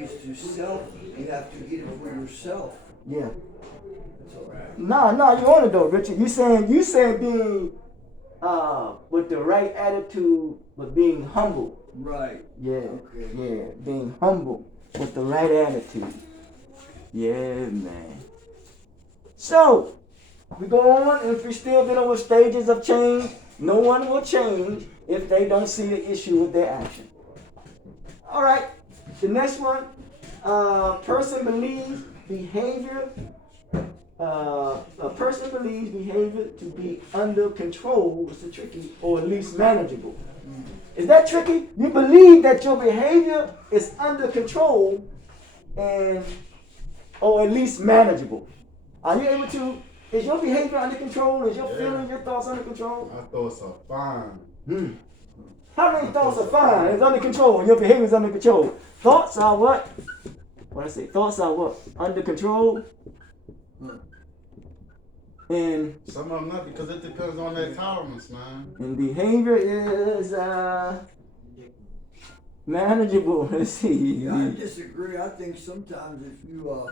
keys to self. You have to get it for yourself. Yeah. That's all right. No, you on it though, Richard. You saying being with the right attitude, but being humble. Right. Yeah. Okay. Yeah. Being humble with the right attitude. Yeah, man. So we go on. If we're still dealing with stages of change, no one will change if they don't see the issue with their action. All right. The next one. Person believes behavior. A person believes behavior to be under control. It's a tricky, or at least manageable. Is that tricky? You believe that your behavior is under control and, or at least manageable. Are you able to? Is your behavior under control? Is your feelings, your thoughts under control? My thoughts are fine. How many thoughts are fine? It's under control. Your behavior is under control. Thoughts are what? What I say? Thoughts are what? Under control. And some of them not, because it depends on their tolerance, man. And behavior is manageable. Let's see. Yeah, I disagree. I think sometimes if you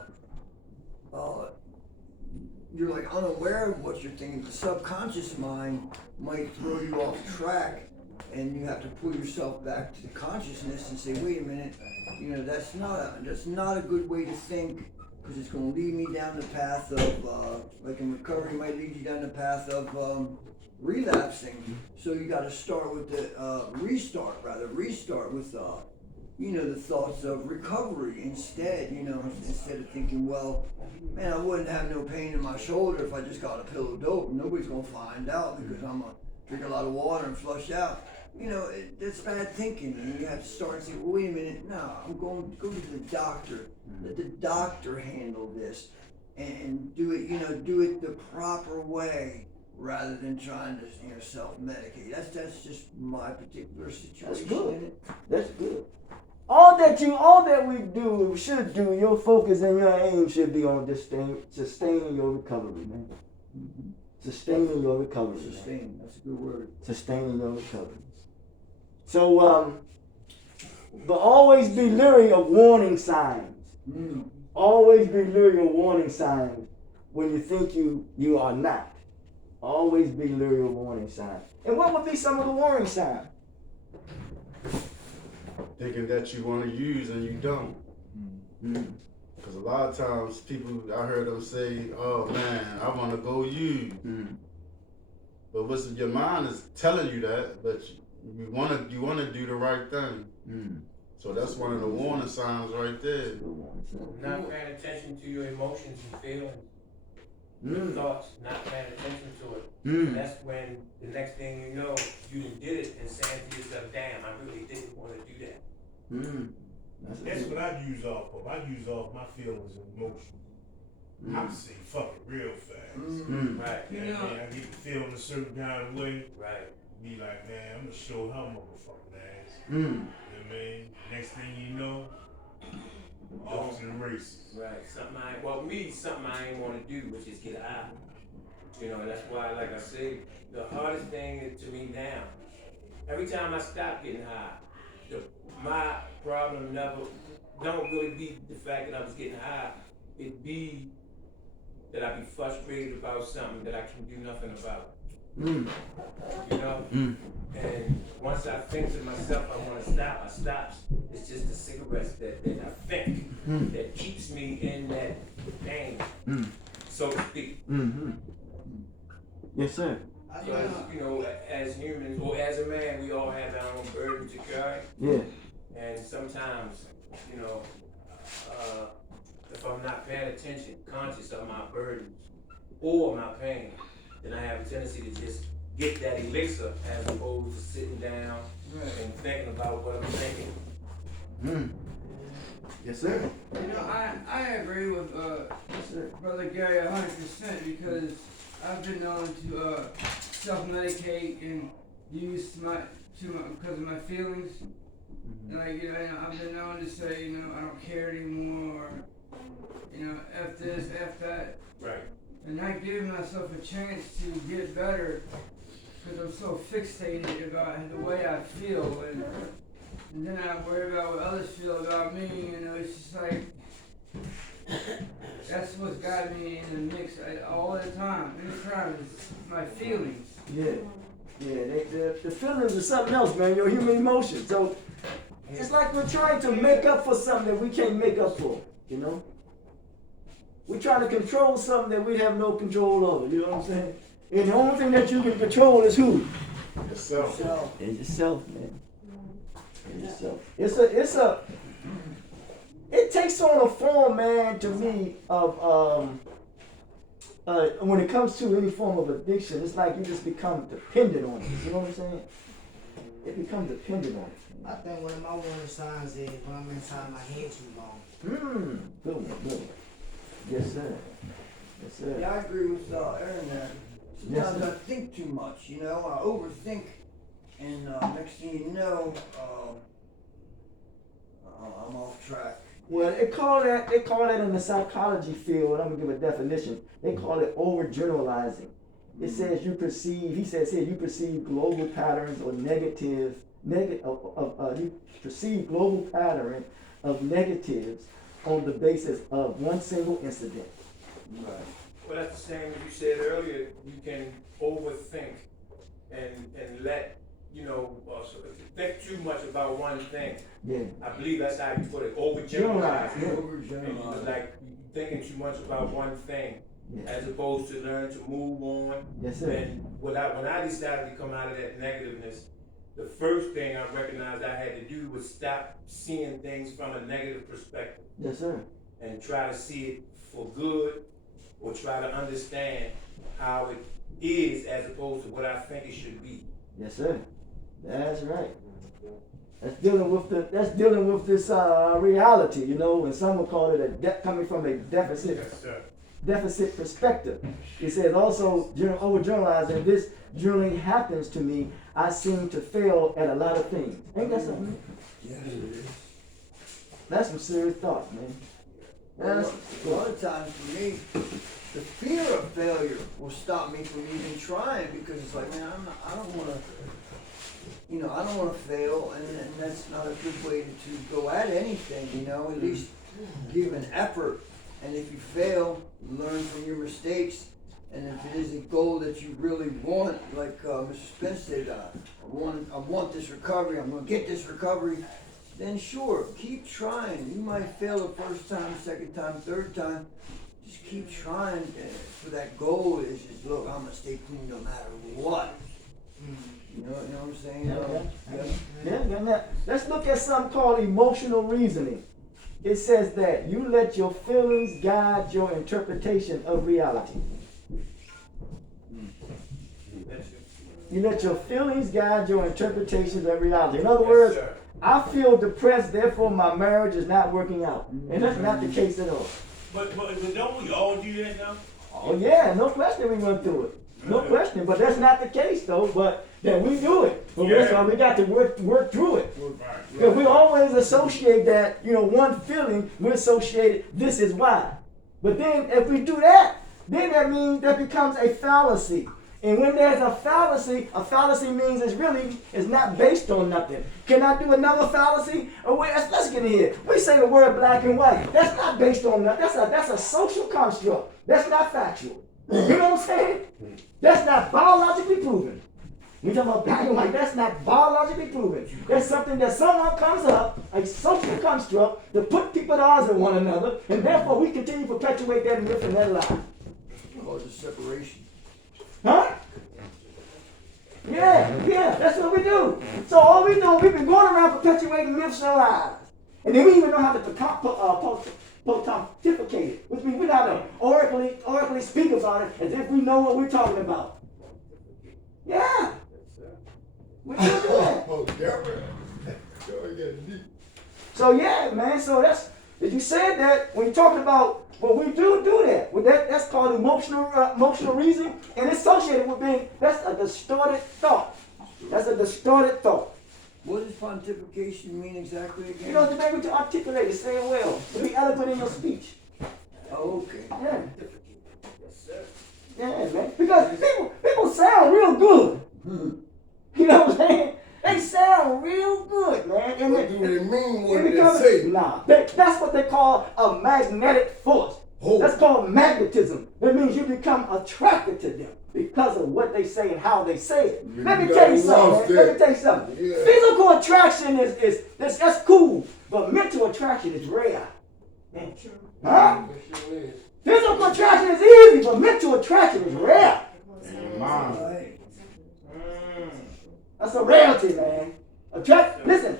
you're like unaware of what you're thinking, the subconscious mind might throw you off track, and you have to pull yourself back to the consciousness and say, wait a minute, you know, that's not a good way to think, because it's going to lead me down the path of like in recovery, it might lead you down the path of relapsing. So you got to start with the restart with you know, the thoughts of recovery instead. You know, instead of thinking, well, man, I wouldn't have no pain in my shoulder if I just got a pill of dope. Nobody's gonna find out because I'm gonna drink a lot of water and flush out. You know, that's bad thinking, and you have to start and say, well, wait a minute, no, I'm going to go to the doctor. Let the doctor handle this, and do it. You know, do it the proper way, rather than trying to, you know, self-medicate. That's just my particular situation. That's good. In it. That's good. All that we do, should do, your focus and your aim should be on sustaining your recovery, man. Mm-hmm. Sustaining your recovery. Sustain, that's a good word. Sustaining your recovery. So, but always be leery of warning signs. Always be leery of warning signs when you think you are not. Always be leery of warning signs. And what would be some of the warning signs? Thinking that you want to use and you don't. Because a lot of times people, I heard them say, oh man, I want to go use. But what's your mind is telling you that, but you want to do the right thing. So that's one of the warning signs right there. Not paying attention to your emotions and feelings, your thoughts, not paying attention to it. And that's when the next thing you know, you did it and saying to yourself, damn, I really didn't want to do that. That's what I use off of. I use off my feelings and emotions. I say fuck it real fast. Right. You know, I get to feeling a certain kind of way. Right. Be like, man, I'm gonna show her motherfucking ass. You know what I mean? Next thing you know, off to the races. Right. Something I ain't want to do, which is get high. You know, and that's why, like I said, the hardest thing to me now, every time I stop getting high, my problem don't really be the fact that I was getting high. It be that I be frustrated about something that I can do nothing about. You know? And once I think to myself I want to stop, I stop. It's just the cigarettes that I think that keeps me in that pain, so to speak. Yes, sir. Because, you know, as humans, or as a man, we all have our own burden to carry. Yeah. And sometimes, you know, if I'm not paying attention, conscious of my burdens or my pain, then I have a tendency to just get that elixir as opposed to sitting down and thinking about what I'm thinking. Yes, sir. You know, I agree with Brother Gary 100% because I've been known to self-medicate and use because of my feelings. And like, you know, I've been known to say, you know, I don't care anymore, or, you know, F this, F that. Right. And not giving myself a chance to get better because I'm so fixated about the way I feel. And then I worry about what others feel about me, you know, it's just like that's what's got me in the mix all the time. Anytime is my feelings. Yeah. Yeah, the feelings are something else, man. Your human emotion. So it's like we're trying to make up for something that we can't make up for. You know, we're trying to control something that we have no control over. You know what I'm saying? And the only thing that you can control is who? Yourself. So, It's yourself, man. It's yourself. It takes on a form, man, to me of when it comes to any form of addiction, it's like you just become dependent on it. You know what I'm saying? It becomes dependent on it. I think one of my warning signs is when I'm inside my head too long. Good one, good one. Yes, sir. Yes, sir. yeah, I agree with Aaron there. Yes, Sometimes sir. I think too much, you know, I overthink, and next thing you know, I'm off track. Well, they call that in the psychology field, I'm gonna give a definition. They call it overgeneralizing. It says you perceive global patterns or you perceive global pattern of negatives on the basis of one single incident. Right. Well, that's the same as you said earlier. You can overthink and let, think too much about one thing. Yeah. I believe that's how you put it, overgeneralize. Generalize, yeah. Overgeneralize. Like thinking too much about one thing, Yeah. as opposed to learn to move on. Yes, sir. And when I decided to come out of that negativeness, the first thing I recognized I had to do was stop seeing things from a negative perspective Yes, sir. and try to see it for good, or try to understand how it is as opposed to what I think it should be. Yes, sir. That's right. That's dealing with this reality, and some would call it coming from a deficit perspective. It says also overgeneralizing. This generally happens to me. I seem to fail at a lot of things. Ain't that something? Yes, it is. That's some serious thought, man. That's A lot of times for me, the fear of failure will stop me from even trying, because it's like, man, I don't want to fail, and that's not a good way to go at anything, at least give an effort, and if you fail, learn from your mistakes, and if it is a goal that you really want, like Mr. Spence said, I want this recovery, I'm going to get this recovery, then sure, keep trying. You might fail the first time, second time, third time. Just keep trying for that goal. Is just, look, I'm gonna stay clean no matter what. You know what I'm saying? Yeah. Let's look at something called emotional reasoning. It says that you let your feelings guide your interpretation of reality. You let your feelings guide your interpretation of reality. In other words, Yes, sir. I feel depressed, therefore my marriage is not working out. And that's not the case at all. But don't we all do that now? Oh yeah, no question we went through it. No question, but that's not the case though, but then we do it. But that's why we got to work through it. Right. Because we always associate that, one feeling, we associate it, this is why. But then if we do that, then that means that becomes a fallacy. And when there's a fallacy means it's not based on nothing. Can I do another fallacy? Let's get in here. We say the word black and white. That's not based on nothing. That's a social construct. That's not factual. You know what I'm saying? That's not biologically proven. We talk about black and white. That's not biologically proven. That's something that someone comes up, a social construct, to put people at odds with one another, and therefore we continue to perpetuate that myth and that lie. Cause of separation. Huh? Yeah, that's what we do. So all we do, we've been going around perpetuating myths and lies. And then we even know how to pontificate it, which means we know how to oracally speak about it as if we know what we're talking about. Yeah. We do that. So yeah, man, if you said that, when you're talking about, well, we do that. Well, that's called emotional reasoning, and it's associated with that's a distorted thought. That's a distorted thought. What does pontification mean exactly again? To be able to articulate it, say it well, to be eloquent in your speech. Oh, okay. Yeah. Yes, sir. Yeah, man. Because people sound real good. You know what I'm saying? They sound real good, man. And What do they mean when it they becomes- say? Nah, that's what they call a magnetic force. Oh. That's called magnetism. That means you become attracted to them because of what they say and how they say it. You Let me got tell you lost something, man. there. Let me tell you something. Yeah. Physical attraction is that's cool, but mental attraction is rare. Huh? Physical attraction is easy, but mental attraction is rare. Mom. That's a rarity, man. Listen,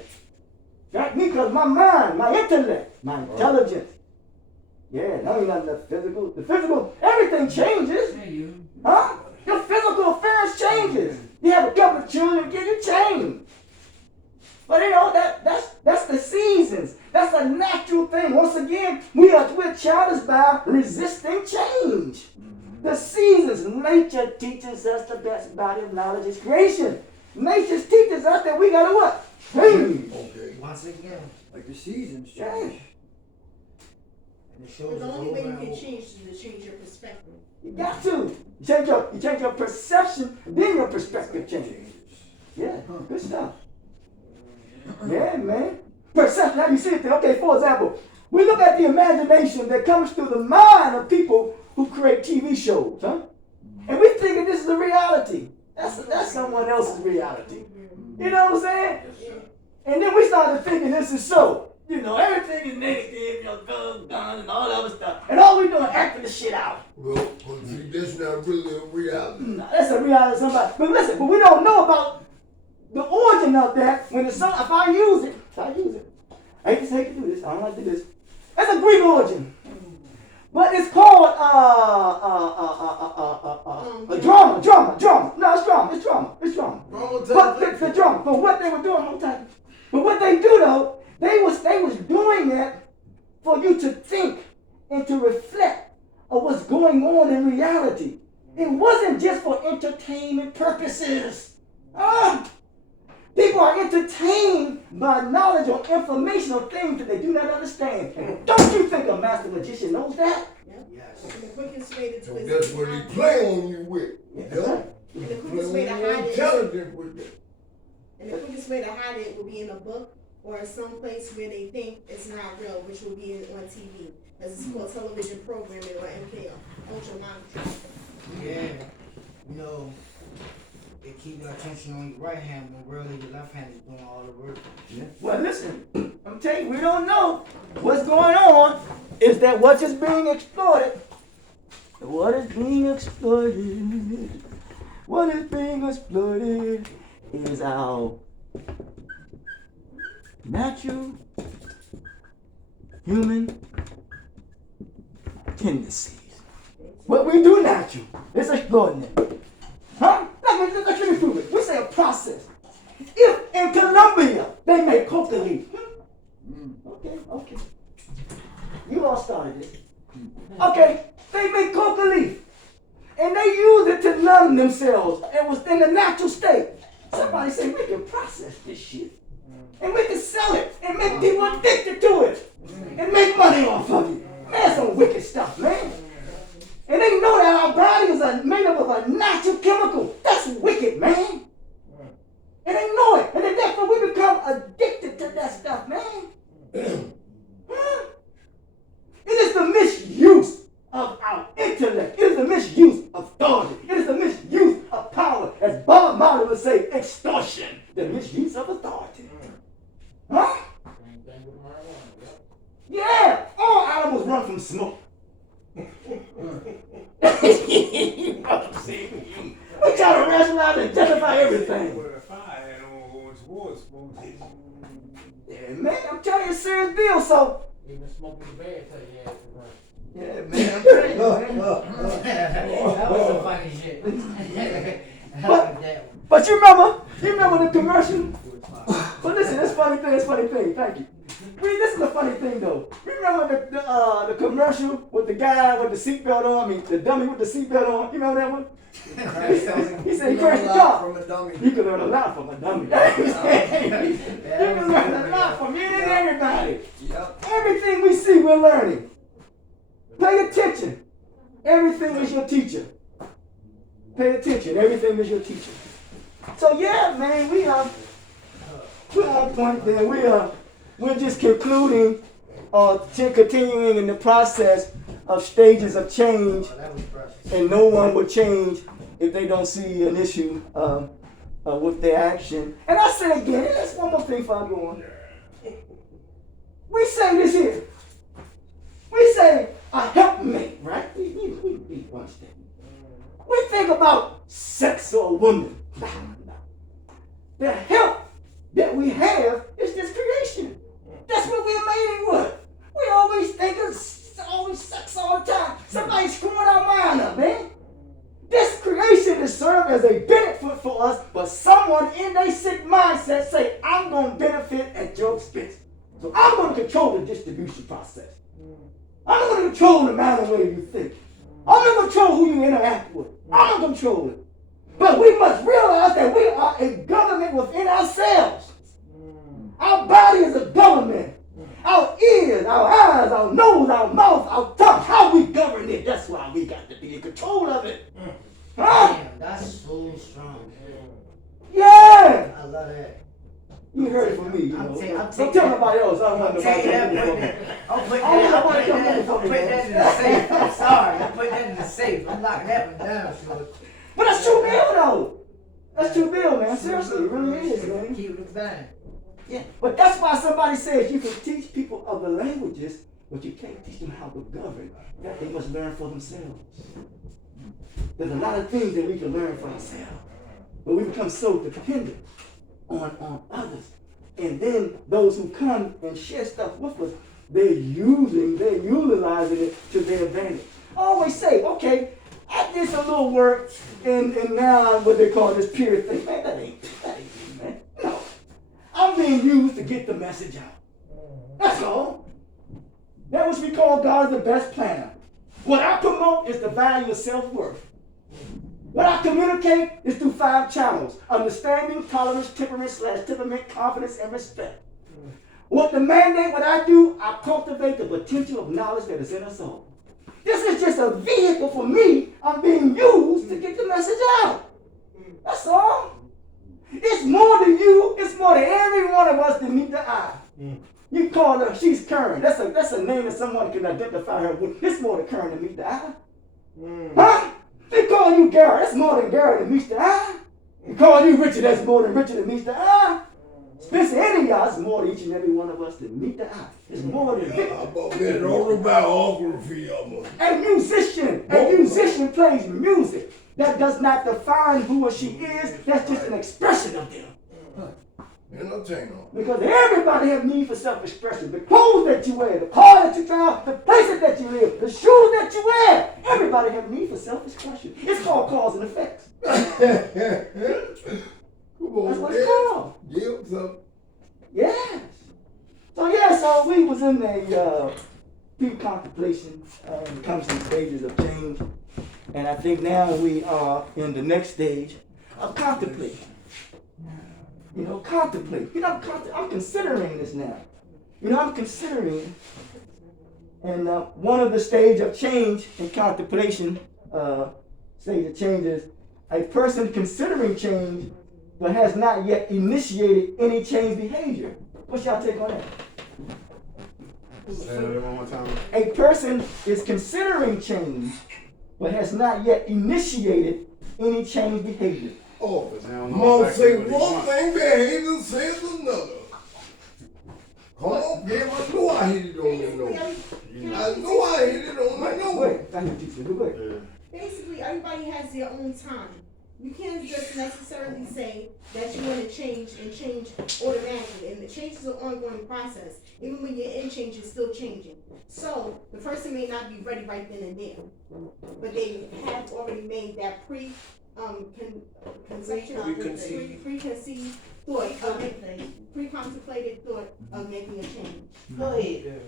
attract me because my mind, my intellect, my intelligence. Yeah, that ain't nothing that physical. The physical, everything changes. Hey, you. Huh? Your physical affairs changes. You have a couple of children, you change. But you know that's the seasons. That's a natural thing. Once again, we're challenged by resisting change. The seasons, nature teaches us the best body of knowledge is creation. Nature teaches us that we gotta what? Change. Okay. Once again, Like the seasons Change. change. and the shows The is only way over you can and change is to change your perspective. You got to. You change your perception, then your perspective changes. Yeah, good stuff. Yeah, man. Perception, how you see it there. Okay, for example, we look at the imagination that comes through the mind of people who create TV shows, huh? And we think that this is a reality. That's someone else's reality. You know what I'm saying? And then we started thinking this is so. You know, everything is negative, you know, guns, and all that other stuff. And all we doing is acting the shit out. Well, but see, that's not really a reality. No, that's a reality of somebody. But listen, but we don't know about the origin of that when the sun, if I use it. I hate to do this, I don't like to do this. That's a Greek origin. But it's called a drama. No, it's drama. But the drama. But what they were doing, but what they do though, they was doing that for you to think and to reflect of what's going on in reality. It wasn't just for entertainment purposes. People are entertained by knowledge or information or things that they do not understand. And don't you think a master magician knows that? yes. And the quickest way to So twist that's it what out- they play on you with. Yes, Yeah. sir. And the Play quickest on way to your hide it intelligence with it. and the quickest way to hide it will be in a book or some place where they think it's not real, which will be on TV. As it's called television programming or MK Ultra Monitoring. Yeah. You know, it keep your attention on your right hand when really your left hand is doing all the work. Well, listen, I'm telling you, we don't know what's going on. Is that what is being exploited? What is being exploited? What is being exploited is our natural human tendencies. What we do natural is exploiting it. Huh? Let me prove it. We say a process. If in Colombia they make coca leaf. Okay. You all started it. Okay, they make coca leaf. And they use it to numb themselves. It was in the natural state. Somebody say, we can process this shit. And we can sell it and make people addicted to it. And make money off of it. Man, that's some wicked stuff, man. And they know that our bodies are made up of a natural chemical. That's wicked, man. And they know it. And then therefore we become addicted to that stuff, man. Huh? It is the misuse of our intellect. It is the misuse of authority. It is the misuse of power. As Bob Marley would say, extortion. The misuse of authority. Huh? Yeah. All animals run from smoke. We try to rationalize and justify everything. With a fire hat on going towards smoke. Yeah, man, I'm telling you a serious deal, so. Even smoking the bed till you ass to run. Yeah, man, I'm telling you, man. That was some funny shit. But you remember the commercial? But listen, this funny thing, thank you. This is a funny thing though. Remember the commercial with the guy with the seatbelt on, the dummy with the seatbelt on, you remember that one? He said he crashed the car. From a dummy. You can learn a lot from a dummy. You can learn a lot from any and everybody. Yep. Everything we see, we're learning. Pay attention. Everything is your teacher. Pay attention. Everything is your teacher. So yeah, man, we're on point then. We're just concluding, continuing in the process of stages of change, Oh, that was precious. and no one will change if they don't see an issue with their action. And I say again, and that's one more thing before I go on. We say this here. We say a helpmate, right? We understand. We think about sex or a woman. The help that we have is this creation. That's what we're made with. We always think of always sex all the time. Somebody's screwing our mind up, man. This creation is served as a benefit for us, but someone in their sick mindset say, I'm going to benefit at your expense. So I'm going to control the distribution process. I'm going to control the amount of way you think. I'm going to control who you interact with. I'm going to control it. But we must realize that we are a government within ourselves. Our body is a government. Our ears, our eyes, our nose, our mouth, our tongue, how we govern it, that's why we got to be in control of it. Huh? Damn, that's so strong. Yeah! I love that. You heard it from me, you know. I'm Don't taking tell that. nobody else. I don't want I'm nobody taking that, to put me. that. I'm putting I don't that, want nobody I'm coming putting that in the safe. I'm sorry, I'm putting that in the safe. I'm locking that one down, shorty. But that's true bill, though. That's true bill, man. Seriously, it really is, man. Keep it down. Yeah. But that's why somebody says you can teach people other languages, but you can't teach them how to govern. That they must learn for themselves. There's a lot of things that we can learn for ourselves, but we become so dependent on others. And then those who come and share stuff with us, they're utilizing it to their advantage. I always say, okay, I did some little work, and now I'm what they call this peer thing. Man, that ain't me, man. No. I'm being used to get the message out. That's all. That which we call God is the best planner. What I promote is the value of self-worth. What I communicate is through 5 channels: understanding, tolerance, temperament, confidence, and respect. What the mandate, what I do, I cultivate the potential of knowledge that is in us all. This is just a vehicle for me. I'm being used to get the message out. That's all. It's more than you. It's more than every one of us that meet the eye. You call her, she's Karen. That's a name that someone can identify her with. It's more than Karen that meets the eye. Huh? They call you Gary. That's more than Gary that meets the eye. They call you Richard. That's more than Richard that meets the eye. Spencer, any of y'all, it's more than each and every one of us that meet the eye. It's more than Victor. It's all autobiography of us. A musician plays music. That does not define who or she is. That's just an expression of them. Entertainer. Because everybody have need for self-expression. The clothes that you wear, the car that you drive, the places that you live, the shoes that you wear. Everybody have need for self-expression. It's called cause and effects. Come on, That's what it's called. Give some. Yes. So we was in a deep contemplation when it comes to the stages of change. And I think now we are in the next stage of contemplation. Contemplate. I'm considering this now. I'm considering, and one of the stage of change in contemplation, stage of change is a person considering change but has not yet initiated any change behavior. What's y'all take on that? Say that one more time. A person is considering change but has not yet initiated any change behavior. Oh, But they don't know Mom exactly say what he one want. thing, behavior says another. Come on, Kim, I know I hit it on the nose. I know I hit it on the nose. Wait, I hear you say, wait. Yeah. Basically, everybody has their own time. You can't just necessarily say that you want to change and change automatically. And the change is an ongoing process. Even when you're in change, you're still changing. So the person may not be ready right then and there, but they have already made that preconceived thought pre-contemplated thought of making a change. Go ahead.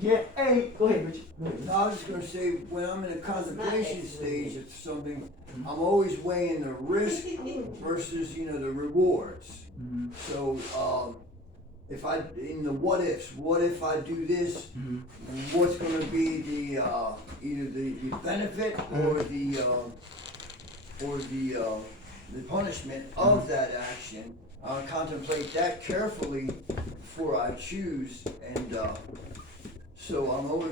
Yeah, hey, go ahead, Richard. No, I was just gonna say, when I'm in a contemplation stage of something, I'm always weighing the risk versus, the rewards. So, if in the what ifs, what if I do this, what's gonna be the, either the benefit or the punishment of that action, I'll contemplate that carefully before I choose. And so I'm over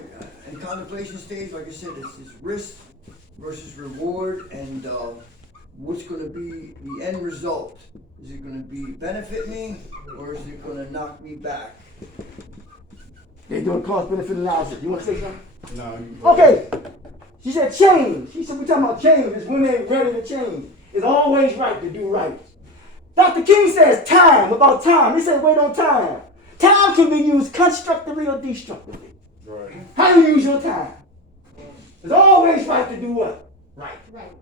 in contemplation stage. Like I said, it's risk versus reward, and what's going to be the end result. Is it going to be benefit me, or is it going to knock me back? They're doing cost benefit analysis. You want to say something? No. Okay. She said change. She said we're talking about change. It's when they're ready to change. It's always right to do right. Dr. King says time, about time. He said wait on time. Time can be used constructively or destructively. Right. How do you use your time? It's always right to do what? Right. Right.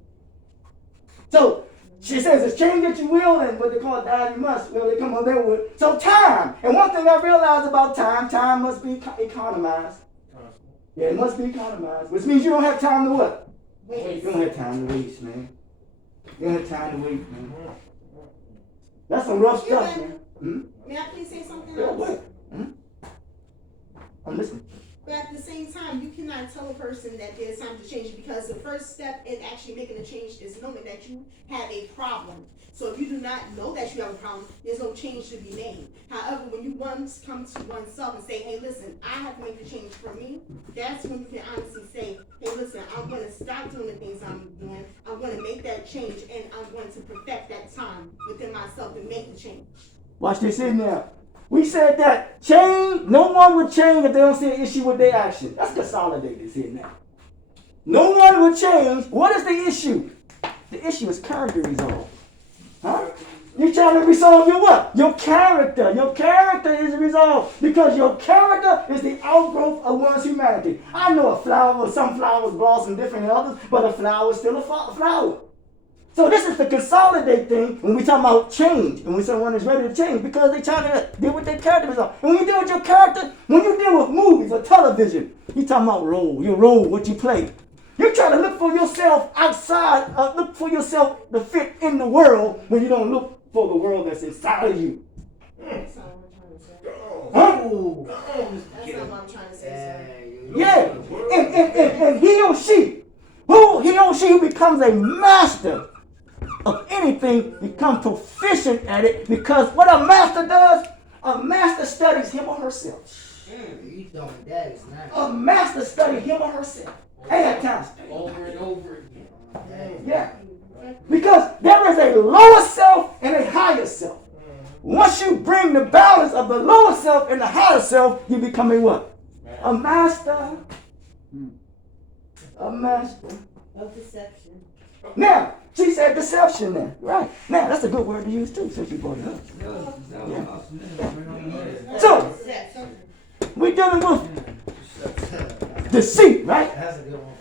So she says it's change that you will, and what they call it die you must. Well, they come on there with so time. And one thing I realized about time must be economized. Yeah, it must be economized, which means you don't have time to what? Wait. You don't have time to waste, man. You don't have time to wait, man. That's some rough stuff, man. May I please say something Yeah, else? what? I'm listening. But at the same time, you cannot tell a person that there's time to change, because the first step in actually making a change is knowing that you have a problem. So if you do not know that you have a problem, there's no change to be made. However, when you once come to oneself and say, hey, listen, I have to make the change for me, that's when you can honestly say, hey, listen, I'm going to stop doing the things I'm doing. I'm going to make that change, and I'm going to perfect that time within myself and make the change. Watch this in now. We said that change, no one would change if they don't see an issue with their action. That's consolidated here now. No one would change. What is the issue? The issue is character resolve. Huh? You're trying to resolve your what? Your character. Your character is resolved because your character is the outgrowth of one's humanity. I know a flower, some flowers blossom different than others, but a flower is still a flower. So this is the consolidate thing when we talk about change, and when someone is ready to change, because they trying to deal with their character resolve. And when you deal with your character, when you deal with movies or television, you talking about your role, what you play. You're trying to look for yourself outside, look for yourself to fit in the world when you don't look for the world that's inside of you. That's not what I'm trying to say. Huh? That's not what I'm trying to say, sir. Yeah, and he or she who becomes a master of anything becomes proficient at it, because what a master does, a master studies him or herself. You throwing daddies now. A master studies him or herself. Ain't that time study. Over and over again. Yeah. Because there is a lower self and a higher self. Once you bring the balance of the lower self and the higher self, you become a what? A master. A master. Of deception. Now, she said deception now. Right. Now, that's a good word to use too, since you brought it up. Yeah. So, Deception. we're dealing with deceit, right? That's a good one.